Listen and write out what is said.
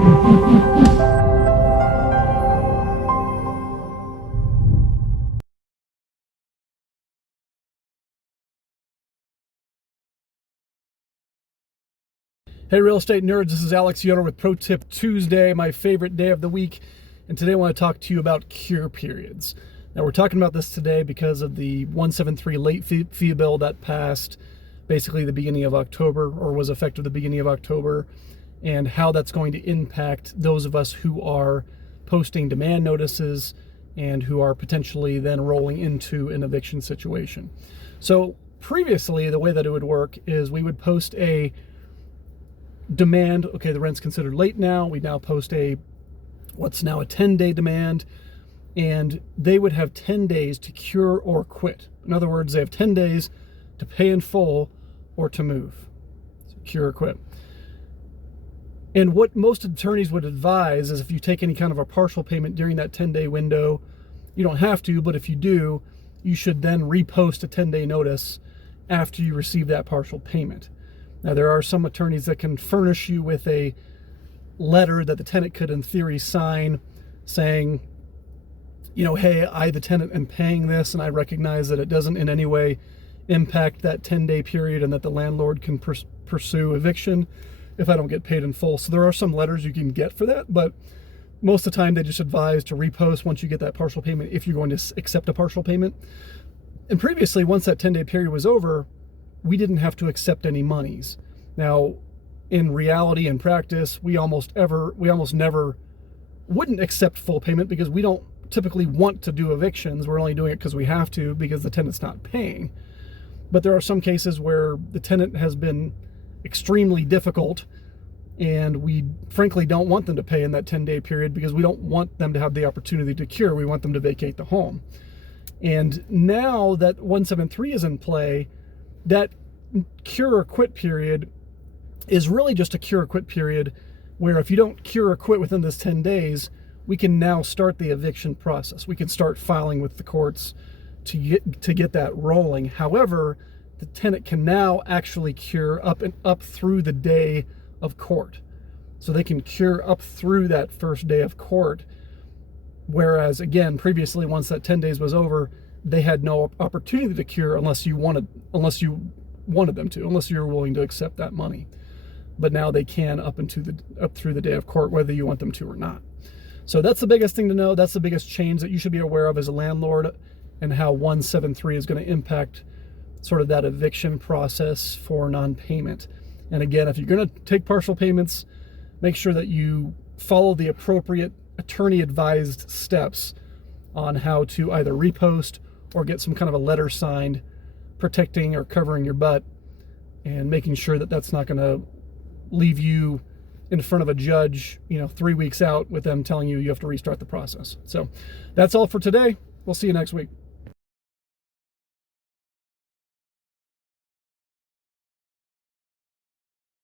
Hey real estate nerds, this is Alex Yoder with Pro Tip Tuesday, my favorite day of the week, and today I want to talk to you about cure periods. Now we're talking about this today because of the 173 late fee bill that passed basically the beginning of October, or was effective the beginning of October, and how that's going to impact those of us who are posting demand notices and who are potentially then rolling into an eviction situation. So previously, the way that it would work is we would post a demand. Okay, the rent's considered late now. We now post what's now a 10-day demand, and they would have 10 days to cure or quit. In other words, they have 10 days to pay in full or to move. So cure or quit. And what most attorneys would advise is if you take any kind of a partial payment during that 10-day window, you don't have to, but if you do, you should then repost a 10-day notice after you receive that partial payment. Now, there are some attorneys that can furnish you with a letter that the tenant could, in theory, sign saying, you know, hey, I, the tenant, am paying this, and I recognize that it doesn't in any way impact that 10-day period and that the landlord can pursue eviction if I don't get paid in full. So there are some letters you can get for that, but most of the time they just advise to repost once you get that partial payment if you're going to accept a partial payment. And previously, once that 10-day period was over, we didn't have to accept any monies. Now, in reality and practice, we almost never wouldn't accept full payment because we don't typically want to do evictions. We're only doing it because we have to, because the tenant's not paying. But there are some cases where the tenant has been extremely difficult, and we frankly don't want them to pay in that 10-day period because we don't want them to have the opportunity to cure. We want them to vacate the home. And now that 173 is in play, that cure or quit period is really just a cure or quit period where if you don't cure or quit within this 10 days, we can now start the eviction process. We can start filing with the courts to get that rolling. However, the tenant can now actually cure up through the day of court. So they can cure up through that first day of court. Whereas, again, previously, once that 10 days was over, they had no opportunity to cure unless you wanted them to, unless you were willing to accept that money. But now they can up through the day of court, whether you want them to or not. So that's the biggest thing to know. That's the biggest change that you should be aware of as a landlord, and how 173 is going to impact sort of that eviction process for non-payment. And again, if you're going to take partial payments, make sure that you follow the appropriate attorney-advised steps on how to either repost or get some kind of a letter signed protecting or covering your butt, and making sure that that's not going to leave you in front of a judge, 3 weeks out with them telling you have to restart the process. So that's all for today. We'll see you next week.